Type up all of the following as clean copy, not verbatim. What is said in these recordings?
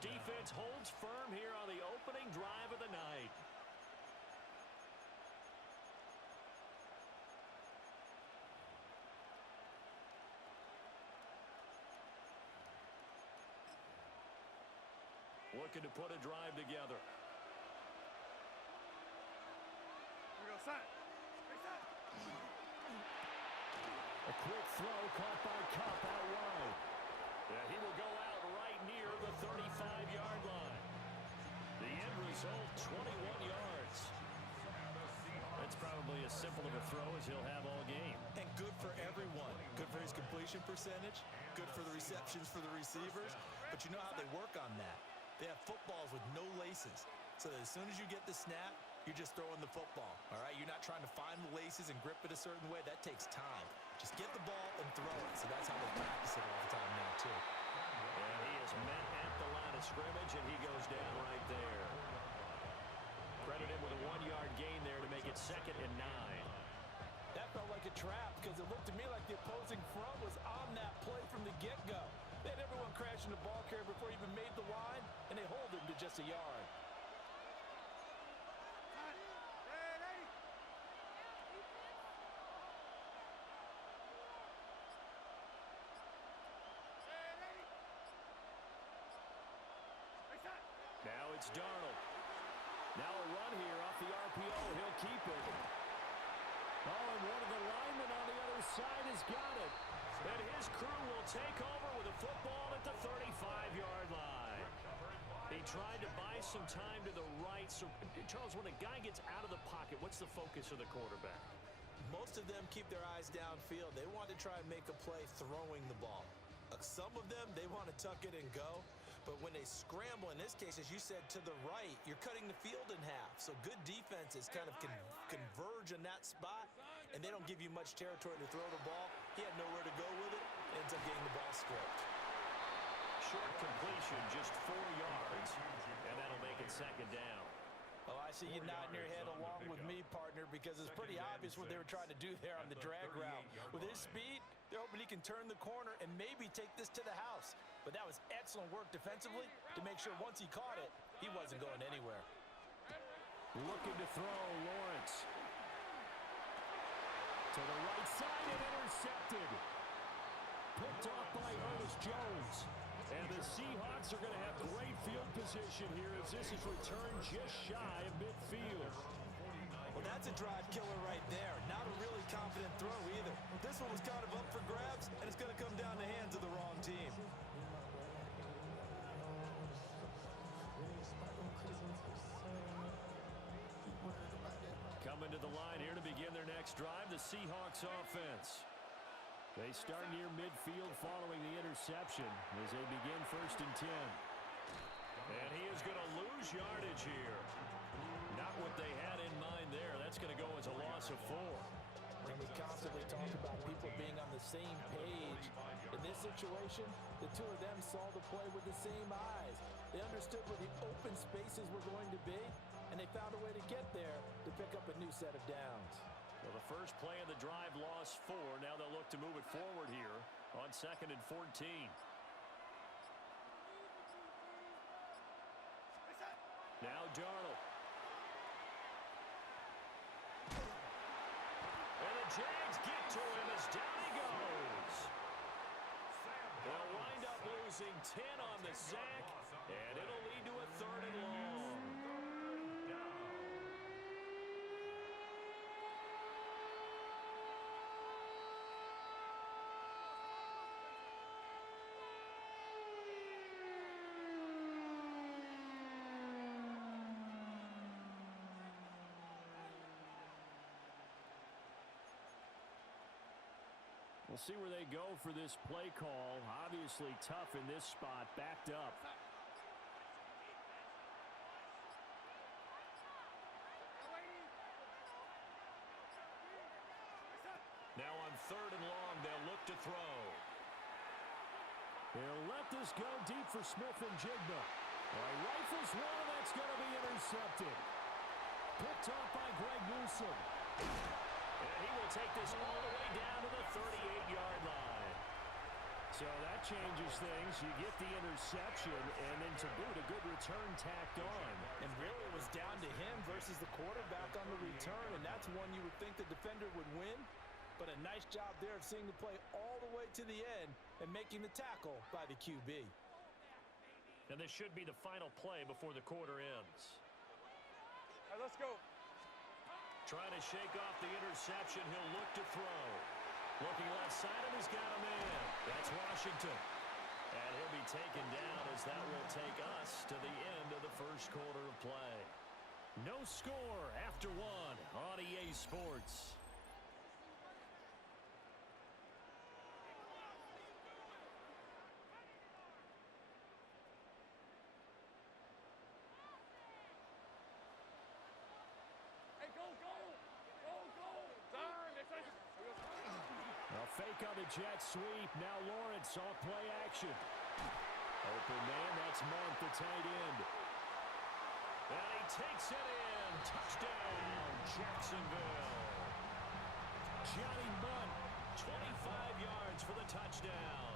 defense holds firm here on the opening drive of the night. Looking to put a drive together. Here we go, set. A quick throw caught by Cup out wide. Yeah, he will go out right near the 35-yard line. The end result, 21 yards. That's probably as simple of a throw as he'll have all game. And good for everyone. Good for his completion percentage. Good for the receptions for the receivers. But you know how they work on that. They have footballs with no laces. So that as soon as you get the snap, you're just throwing the football. All right? You're not trying to find the laces and grip it a certain way. That takes time. Just get the ball and throw it. So that's how they practice it all the time now, too. And he is met at the line of scrimmage, and he goes down right there. Credit him with a 1-yard gain there to make it 2nd and 9. That felt like a trap because it looked to me like the opposing front was on that play from the get-go. They had everyone crashing the ball carrier before he even made the line, and they hold him to just a yard. Now it's Darnold. Now a run here off the RPO. He'll keep it. Oh, and one of the linemen on the other side has got it. And his crew will take over with a football at the 35-yard line. He tried to buy some time to the right. So, Charles, when a guy gets out of the pocket, what's the focus of the quarterback? Most of them keep their eyes downfield. They want to try and make a play throwing the ball. Some of them, they want to tuck it and go. But when they scramble, in this case, as you said, to the right, you're cutting the field in half. So good defenses kind of converge in that spot, and they don't give you much territory to throw the ball. He had nowhere to go with it. Ends up getting the ball stripped. Short completion, just 4 yards, and that'll make it 2nd down. Oh, I see you nodding your head along with me, partner, because it's pretty obvious what they were trying to do there on the drag route. With his speed, they're hoping he can turn the corner and maybe take this to the house. But that was excellent work defensively to make sure once he caught it, he wasn't going anywhere. Looking to throw, Lawrence. To the right side and intercepted. Picked off by Ernest Jones. And the Seahawks are going to have great field position here as this is returned just shy of midfield. Well, that's a drive killer right there. Not a really confident throw either. This one was kind of up for grabs, and it's going to come down the hands of the wrong team. Coming to the line here to begin their next drive, the Seahawks offense. They start near midfield following the interception as they begin 1st and 10. And he is going to lose yardage here. Not what they had in mind there. That's going to go as a loss of 4. And we constantly talk about people being on the same page. In this situation, the two of them saw the play with the same eyes. They understood where the open spaces were going to be, and they found a way to get there to pick up a new set of downs. Well, the first play of the drive lost 4. Now they'll look to move it forward here on 2nd and 14. Now Darnold. And the Jags get to him as down he goes. They'll wind up losing 10 on the sack, and it'll lead to a 3rd and long. We'll see where they go for this play call. Obviously tough in this spot, backed up. Now on 3rd and long, they'll look to throw. They'll let this go deep for Smith and Jigba. Rifles one, that's going to be intercepted. Picked off by Greg Newsome. And he will take this all the way down to the 38-yard line. So that changes things. You get the interception, and then to boot, a good return tacked on. And really it was down to him versus the quarterback on the return, and that's one you would think the defender would win. But a nice job there of seeing the play all the way to the end and making the tackle by the QB. And this should be the final play before the quarter ends. All right, let's go. Trying to shake off the interception. He'll look to throw. Looking left side, and he's got a man. That's Washington. And he'll be taken down as that will take us to the end of the first quarter of play. No score after one on EA Sports. Hey, go, go. Go, go. Turn. A fake on the jet sweep. Now Lawrence off play action. Open man, that's Monk, the tight end. And he takes it in. Touchdown, Jacksonville. Johnny Munt, 25 yards for the touchdown.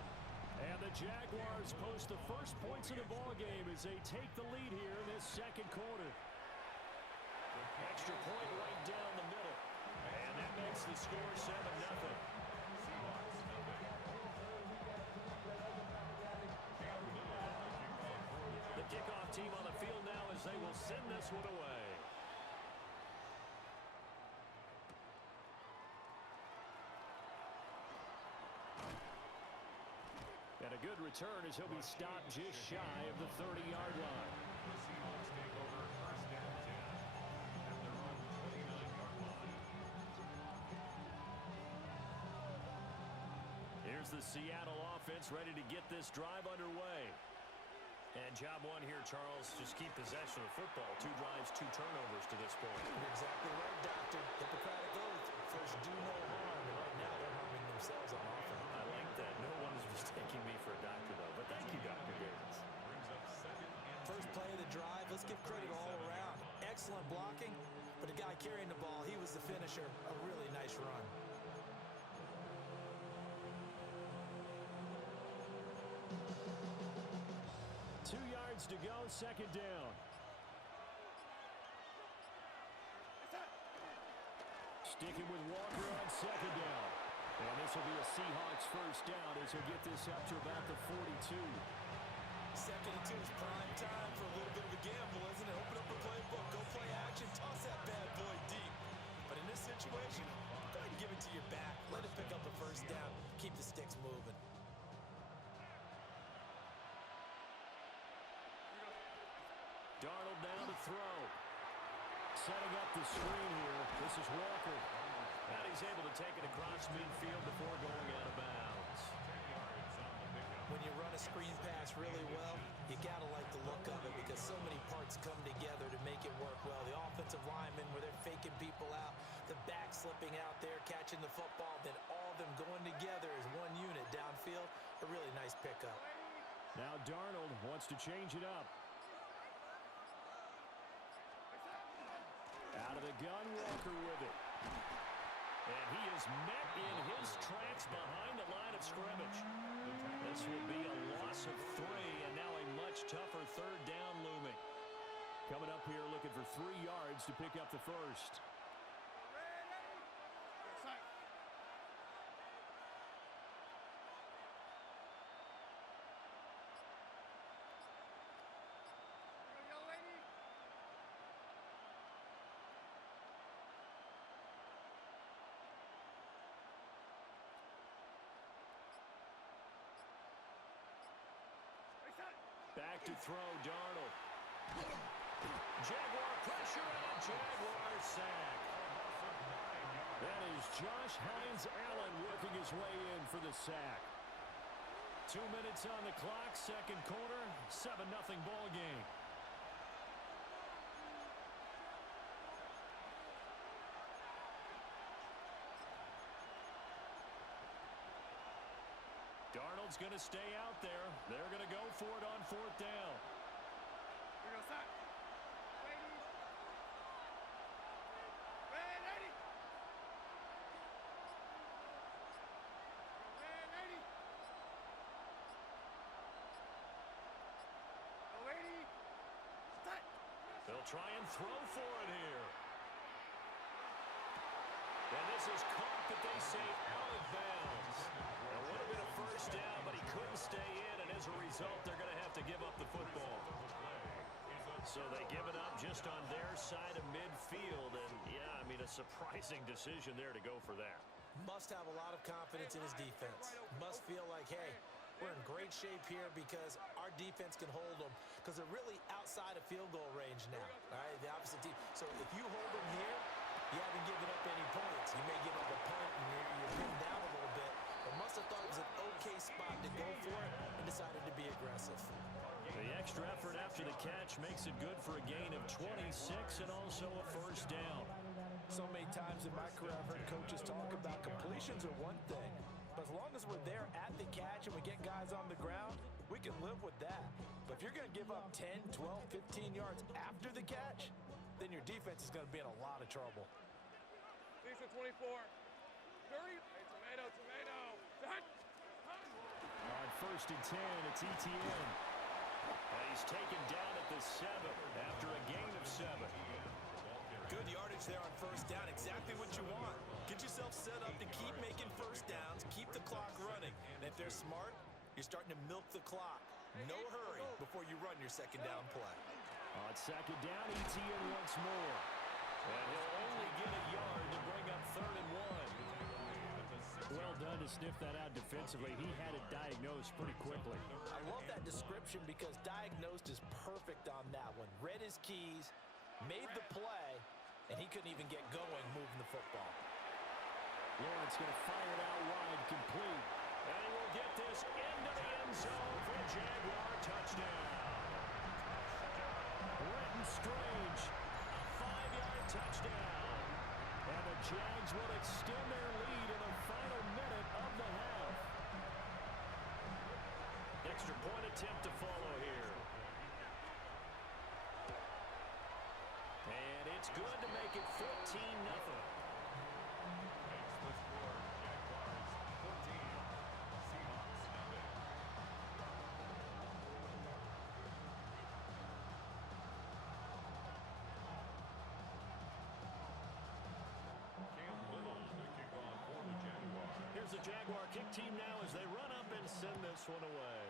And the Jaguars post the first points of the ballgame as they take the lead here in this second quarter. Extra point right down the middle. And that makes the score 7-0. The kickoff team on the field now as they will send this one away. And a good return as he'll be stopped just shy of the 30-yard line. Here's the Seattle offense ready to get this drive underway. And job one here, Charles, just keep possession of football. 2 drives, 2 turnovers to this point. You're exactly right, Doctor. Hippocratic oath. First, do no harm. And right now, they're harming themselves on offense. I like that. No one is mistaking me for a doctor, though. But thank you, Dr. Davis. First play of the drive, let's give credit all around. Excellent blocking, but the guy carrying the ball, he was the finisher. A really nice run. To go, second down. Sticking with Walker on second down. And this will be a Seahawks first down as he'll get this up to about the 42. Second and 2 is prime time for a little bit of a gamble, isn't it? Open up the playbook, go play action, toss that bad boy deep. But in this situation, go ahead and give it to your back. Let it pick up a first down. Keep the sticks moving. Darnold down to throw. Setting up the screen here. This is Walker. And he's able to take it across midfield before going out of bounds. When you run a screen pass really well, you got to like the look of it because so many parts come together to make it work well. The offensive linemen where they're faking people out, the back slipping out there, catching the football, then all of them going together as one unit downfield. A really nice pickup. Now Darnold wants to change it up. Out of the gun, Walker with it. And he is met in his tracks behind the line of scrimmage. This will be a loss of 3, and now a much tougher third down looming. Coming up here looking for 3 yards to pick up the first. Back to throw, Darnold. Jaguar pressure and a Jaguar sack. That is Josh Hines-Allen working his way in for the sack. 2 minutes on the clock, second quarter, 7-0 ball game. Darnold's going to stay out there. They're going to go for it on 4th down. We go sack. They'll try and throw for it here. And this is caught, that they say out of bounds. It would have been a first down, but he couldn't stay in, and as a result, they're going to have to give up the football. So they give it up just on their side of midfield, and yeah, I mean, a surprising decision there to go for that. Must have a lot of confidence in his defense. Must feel like, hey, we're in great shape here because our defense can hold them, because they're really outside of field goal range now, all right, the opposite team. So if you hold them here, you haven't given up any points. You may give up a punt and you're pinned down a little bit, but must have thought it was an okay spot to go for it and decided to be aggressive. The extra effort after the catch makes it good for a gain of 26 and also a first down. So many times in my career I've heard coaches talk about completions are one thing, but as long as we're there at the catch and we get guys on the ground, we can live with that. But if you're going to give up 10, 12, 15 yards after the catch, then your defense is going to be in a lot of trouble. Lisa 24. Dirty. Hey, tomato. On first and 10, it's ETN. And he's taken down at the 7 after a gain of 7. Good yardage there on first down. Exactly what you want. Get yourself set up to keep making first downs, keep the clock running. And if they're smart, you're starting to milk the clock. No hurry before you run your second down play. On second down, ETN once more. And he'll only get a yard to bring up 3rd and 1. Well done to sniff that out defensively. He had it diagnosed pretty quickly. I love that description because diagnosed is perfect on that one. Read his keys, made the play, and he couldn't even get going moving the football. Lawrence going to fire it out wide, complete. And he will get this into the end zone for a Jaguar touchdown. Britton Strange, a 5-yard touchdown. And the Jags will extend their lead in the final minute of the half. Extra point attempt to follow here. And it's good to make it 14-0. Here's the Jaguar kick team now as they run up and send this one away.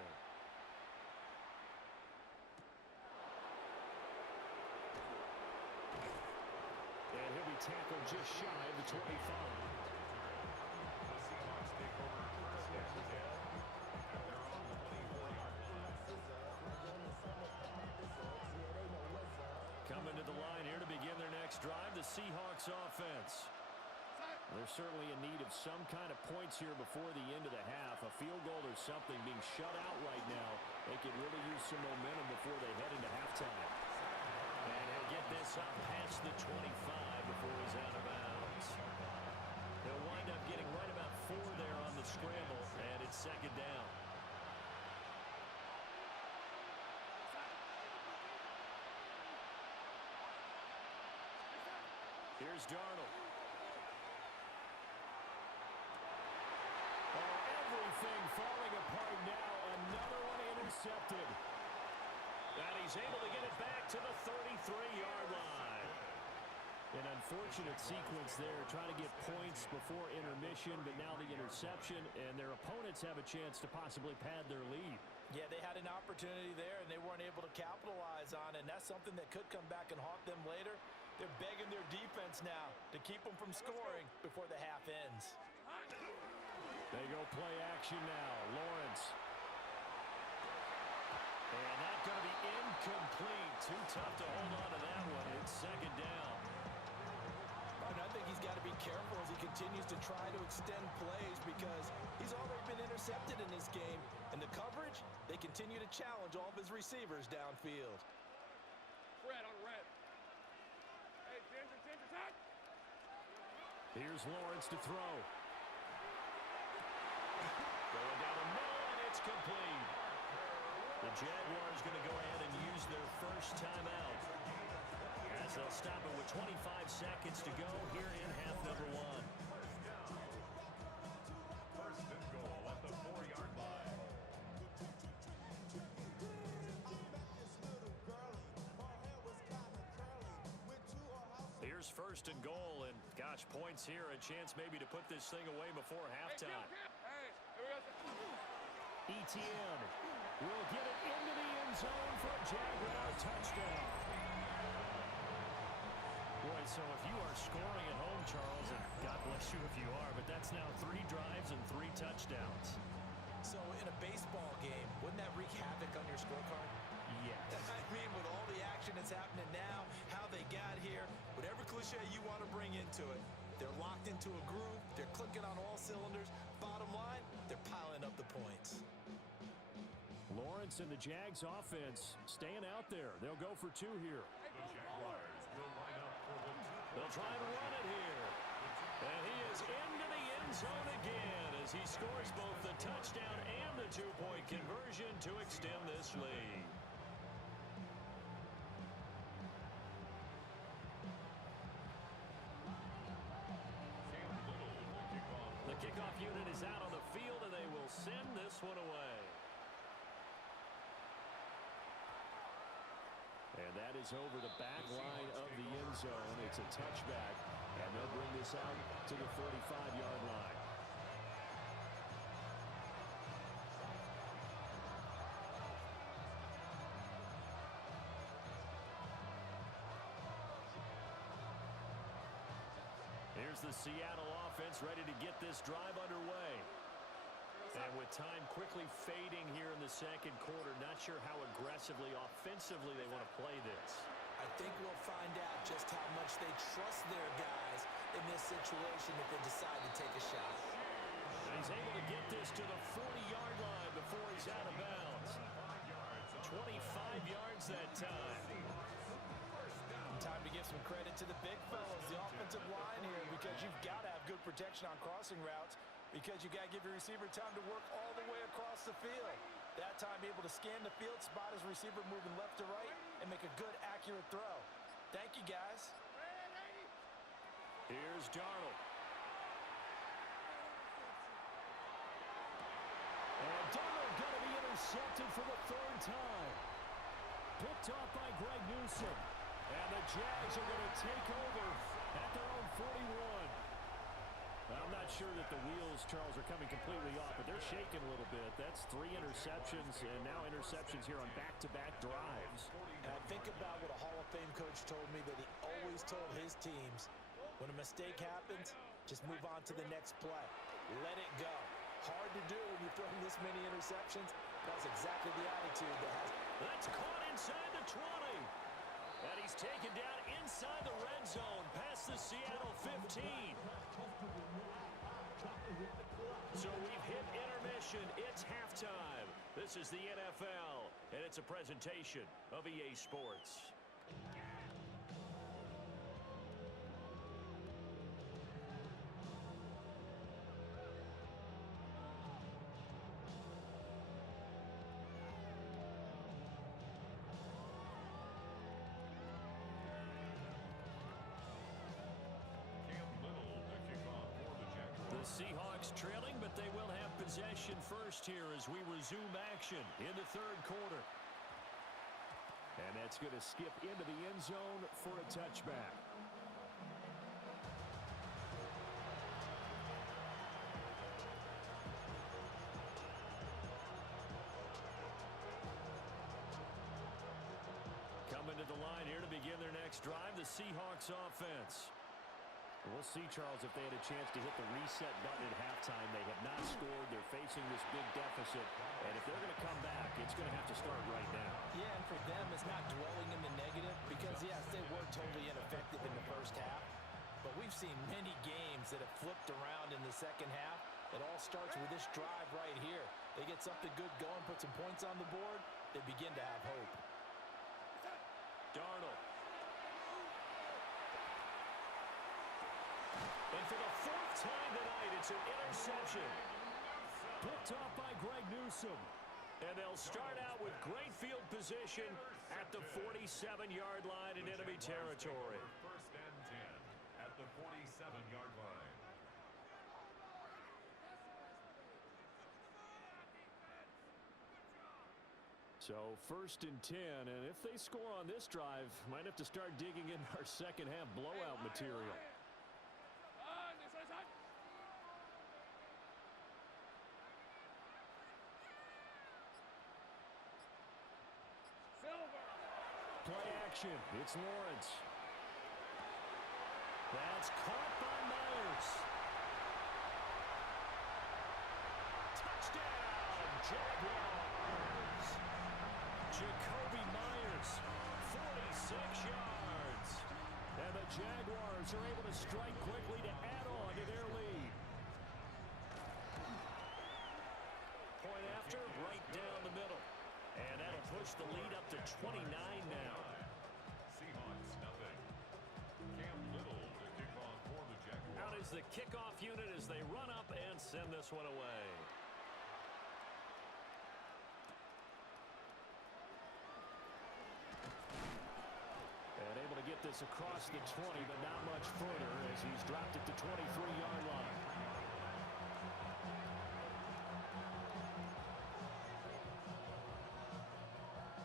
And he'll be tackled just shy of the 25. Coming to the line here to begin their next drive, the Seahawks offense. They're certainly in need of some kind of points here before the end of the half. A field goal or something being shut out right now. They could really use some momentum before they head into halftime. And he'll get this up past the 25 before he's out of bounds. He'll wind up getting right about 4 there on the scramble, and it's second down. Here's Darnold. Everything falling apart now. Another one intercepted. And he's able to get it back to the 33-yard line. An unfortunate sequence there, trying to get points before intermission, but now the interception, and their opponents have a chance to possibly pad their lead. Yeah, they had an opportunity there, and they weren't able to capitalize on it, and that's something that could come back and haunt them later. They're begging their defense now to keep them from scoring before the half ends. They go play action now. Lawrence. And that's going to be incomplete. Too tough to hold on to that one. It's second down. And I think he's got to be careful as he continues to try to extend plays because he's already been intercepted in this game. And the coverage, they continue to challenge all of his receivers downfield. Red on red. Hey, Ginger, touch. Here's Lawrence to throw. Going down the middle, and it's complete. The Jaguars going to go ahead and use their first timeout as they'll stop it with 25 seconds to go here in half number 1. First and goal at the 4-yard line. Here's first and goal, and gosh, points here, a chance maybe to put this thing away before halftime. Etienne will get it into the end zone for a Jaguar touchdown. Boy, so if you are scoring at home, Charles, and God bless you if you are, but that's now 3 drives and 3 touchdowns. So in a baseball game, wouldn't that wreak havoc on your scorecard? Yes. I mean, with all the action that's happening now, how they got here, whatever cliche you want to bring into it, they're locked into a groove, they're clicking on all cylinders. Bottom line, they're piling up the points. Lawrence and the Jags offense staying out there. They'll go for 2 here. They'll try to run it here. And he is into the end zone again as he scores both the touchdown and the 2-point conversion to extend this lead. The kickoff unit is out on the field, and they will send this one away. And that is over the back line of the end zone. It's a touchback, and they'll bring this out to the 45-yard line. Here's the Seattle offense ready to get this drive underway. And with time quickly fading here in the second quarter, not sure how aggressively, offensively they want to play this. I think we'll find out just how much they trust their guys in this situation if they decide to take a shot. And he's able to get this to the 40-yard line before he's out of bounds. 25 yards that time. Time to give some credit to the big fellas, the offensive line here, because you've got to have good protection on crossing routes, because you've got to give your receiver time to work all the way across the field. That time, be able to scan the field, spot his receiver moving left to right, and make a good, accurate throw. Thank you, guys. Here's Darnold. And Darnold going to be intercepted for the 3rd time. Picked off by Greg Newsome. And the Jags are going to take over at their own 41. I'm not sure that the wheels, Charles, are coming completely off, but they're shaking a little bit. That's 3 interceptions, and now interceptions here on back-to-back drives. And I think about what a Hall of Fame coach told me that he always told his teams, when a mistake happens, just move on to the next play. Let it go. Hard to do when you're throwing this many interceptions. That's exactly the attitude that has. That's caught inside the 20. And he's taken down inside the red zone past the Seattle 15. So we've hit intermission. It's halftime. This is the NFL, and it's a presentation of EA Sports. Seahawks trailing, but they will have possession first here as we resume action in the 3rd quarter. And that's going to skip into the end zone for a touchback. Coming to the line here to begin their next drive, the Seahawks offense. We'll see, Charles, if they had a chance to hit the reset button at halftime. They have not scored. They're facing this big deficit. And if they're going to come back, it's going to have to start right now. Yeah, and for them, it's not dwelling in the negative because, yes, they were totally ineffective in the first half. But we've seen many games that have flipped around in the second half. It all starts with this drive right here. They get something good going, put some points on the board, they begin to have hope. Darnold. And for the 4th time tonight, it's an interception. Picked off by Greg Newsome. And they'll start out with great field position at the 47-yard line in enemy territory. First and 10 at the 47-yard line. So 1st and 10, and if they score on this drive, might have to start digging in our second half blowout material. Play action. It's Lawrence. That's caught by Myers. Touchdown, Jaguars. Jacoby Myers, 46 yards. And the Jaguars are able to strike quickly to add on to their lead. Point after, right down the middle. And that'll push the lead up to 29 now. Seahawks nothing. Cam Little to kick off for the Jaguars. Out is the kickoff unit as they run up and send this one away. And able to get this across the 20, but not much further as he's dropped it to 23-yard line.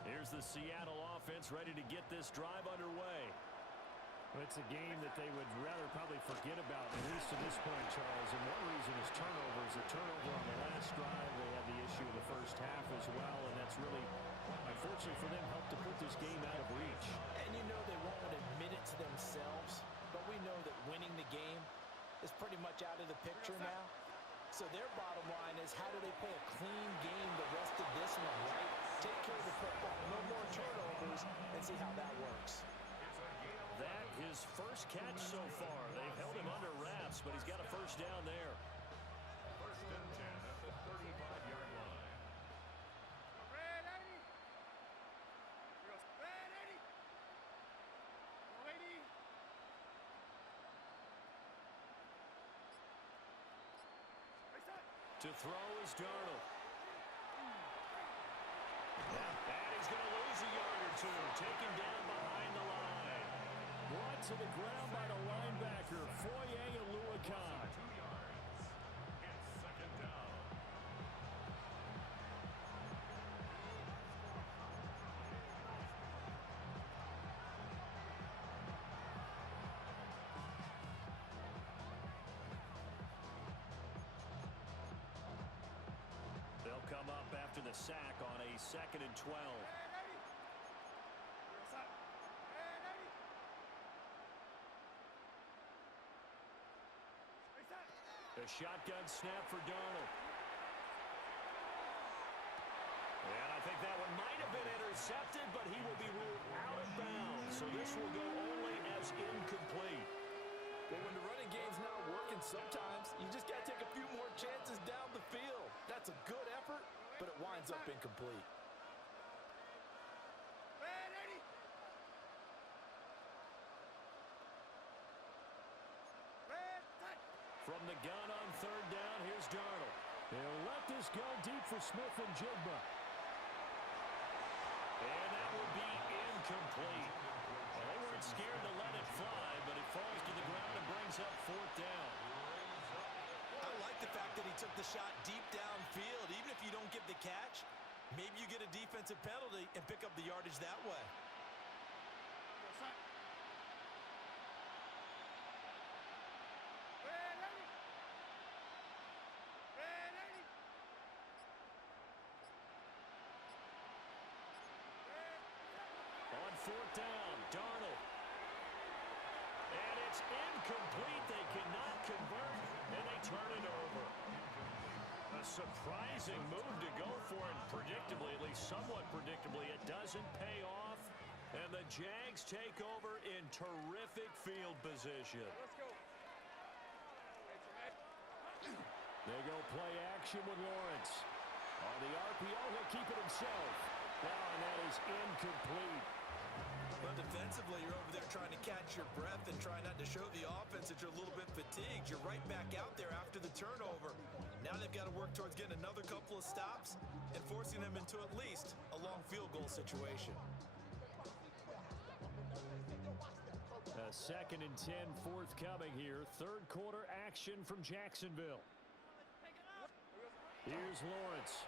Here's the Seattle offense ready to get this drive underway. It's a game that they would rather probably forget about, at least to this point, Charles. And one reason is turnovers. A turnover on the last drive. They had the issue in the first half as well, and that's really, unfortunately for them, helped to put this game out of reach. And you know they won't admit it to themselves, but we know that winning the game is pretty much out of the picture now. So their bottom line is, how do they play a clean game the rest of this one, right? Take care of the football, no more turnovers, and see how that works. That his first catch so far. They've held him under wraps, but he's got a first down there. 1st and 10 at the 35-yard line. Red 80. Here goes Red 80. Go 80. Race up. To throw is Darnold. And he's going to lose a yard or two. Taken down behind the line. Brought to the ground by the linebacker, Foye Aluakon. 2 yards. It's 2nd down. They'll come up after the sack on a 2nd and 12. Red 80. Race up. Red 80. Race up. The shotgun snap for Darnold. And I think that one might have been intercepted, but he will be ruled out of bounds. So this will go only as incomplete. Well, when the running game's not working, sometimes you just got to take a few more chances down the field. That's a good effort, but it winds up incomplete. Red 80. Red touch. From the gun on 3rd down, here's Darnold. They'll let this go deep for Smith and Jigba. And that will be incomplete. Well, they weren't scared to let it fly, but it falls to the ground and brings up 4th down. I like the fact that he took the shot deep downfield. Even if you don't get the catch, maybe you get a defensive penalty and pick up the yardage that way. Race up. Red 80. Red 80. Red. On 4th down, Darnold. And it's incomplete. They cannot convert, and they turn it over. A surprising move to go for it, predictably, at least somewhat predictably. It doesn't pay off, and the Jags take over in terrific field position. Let's go. They go play action with Lawrence. On the RPO, he'll keep it himself. Now, and that is incomplete. But defensively, you're over there trying to catch your breath and try not to show the offense that you're a little bit fatigued. You're right back out there after the turnover. Now they've got to work towards getting another couple of stops and forcing them into at least a long field goal situation. A 2nd and 10 forthcoming here. 3rd quarter action from Jacksonville. Here's Lawrence.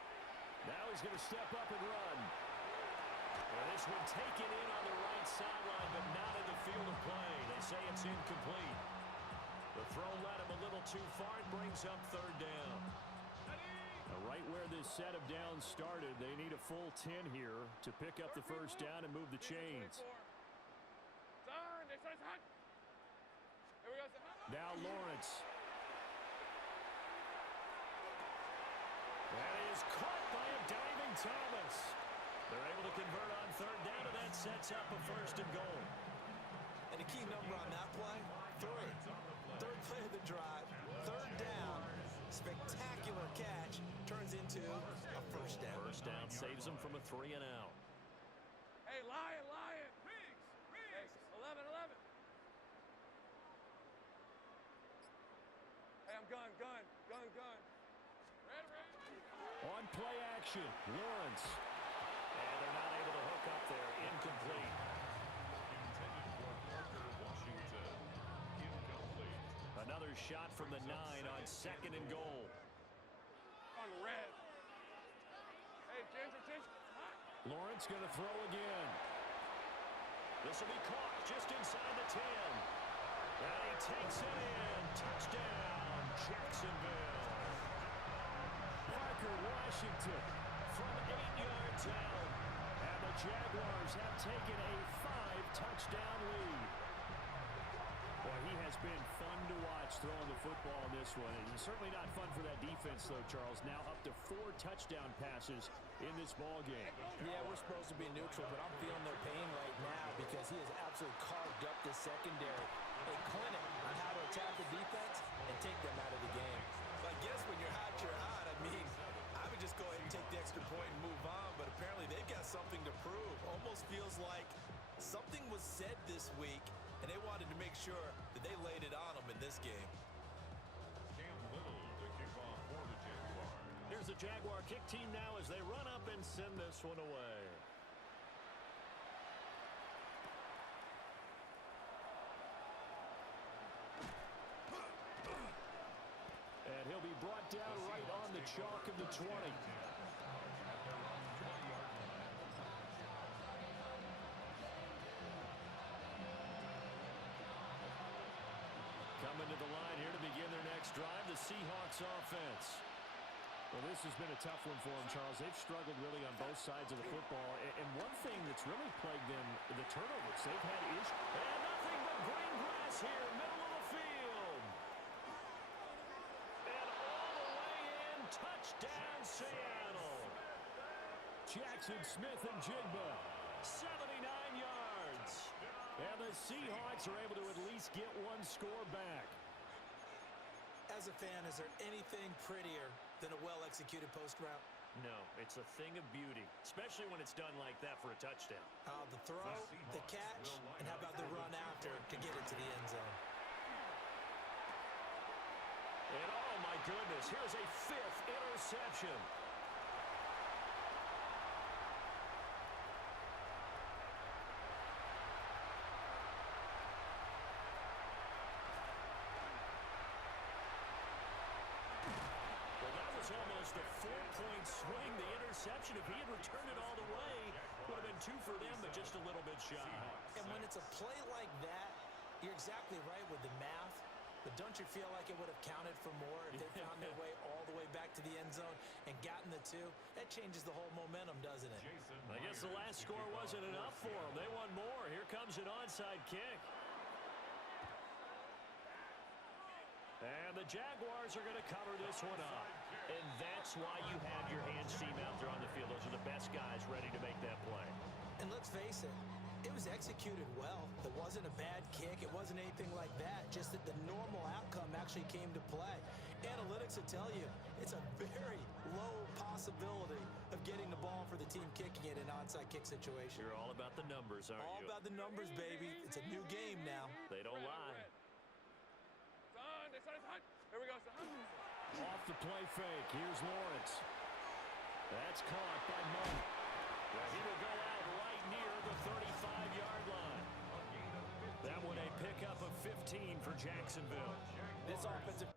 Now he's going to step up and run. taken in on the right sideline, but not in the field of play. They say it's incomplete. The throw led him a little too far. It brings up third down. Right where this set of downs started, they need a full 10 here to pick up the first down and move the chains. Now Lawrence. That is caught by a diving Thomas. They're able to convert on third down, and that sets up a first and goal. And a key number on that play, 3. Third play of the drive, third down, spectacular catch, turns into a first down. First down saves them from a 3 and out. Hey, Lion, Lion. Hey, 11. Hey, I'm gun. Red. On play action, Lawrence. And they're not able to hook up there. Incomplete. Intended for Parker, Washington. Incomplete. Another shot from the 9 on second and goal. On red. Hey, Ginger. Lawrence going to throw again. This will be caught just inside the 10. And he takes it in. Touchdown, Jacksonville. Parker, Washington from 8 yards out. And the Jaguars have taken a 5-touchdown lead. Boy, he has been fun to watch throwing the football in this one. And certainly not fun for that defense, though, Charles. Now up to 4 touchdown passes in this ball game. Yeah, we're supposed to be neutral, but I'm feeling their pain right now because he has absolutely carved up the secondary. A clinic on how to attack the defense and take them out of the game. I guess when you're hot, you're hot. I mean, I would just go ahead and take the extra point and move on, but apparently they've got something to prove. Almost feels like something was said this week, and they wanted to make sure that they laid it on them in this game. Cam Little to kick off for the Jaguars. Here's the Jaguar kick team now as they run up and send this one away. And he'll be brought down right on the chalk of the 20. Coming to the line here to begin their next drive, the Seahawks offense. Well, this has been a tough one for them, Charles. They've struggled really on both sides of the football. And one thing that's really plagued them, the turnovers. They've had issues. And nothing but green grass here, middle of the field. And all the way in, touchdown, Seattle. Jackson Smith and Jigba, 79 yards. And the Seahawks are able to at least get one score back. As a fan, is there anything prettier than a well-executed post route? No, it's a thing of beauty, especially when it's done like that for a touchdown. The throw, the catch, and how about the run after to get it to the end zone? And oh my goodness, here's a 5th interception. Almost a 4-point swing. The interception, if he had returned it all the way, would have been 2 for them, but just a little bit shy. And when it's a play like that, you're exactly right with the math, but don't you feel like it would have counted for more if they found their way all the way back to the end zone and gotten the 2? That changes the whole momentum, doesn't it? I guess the last score wasn't enough for them. They want more. Here comes an onside kick. And the Jaguars are going to cover this one up. And that's why you have your hands team out there on the field. Those are the best guys ready to make that play. And let's face it, it was executed well. It wasn't a bad kick. It wasn't anything like that. Just that the normal outcome actually came to play. Analytics will tell you it's a very low possibility of getting the ball for the team kicking it in an onside kick situation. You're all about the numbers, aren't you? All about the numbers, baby. It's a new game now. They don't lie. Here we go, son. Off the play fake. Here's Lawrence. That's caught by Monk. Well, he will go out right near the 35-yard line. That one a pickup of 15 for Jacksonville. This offensive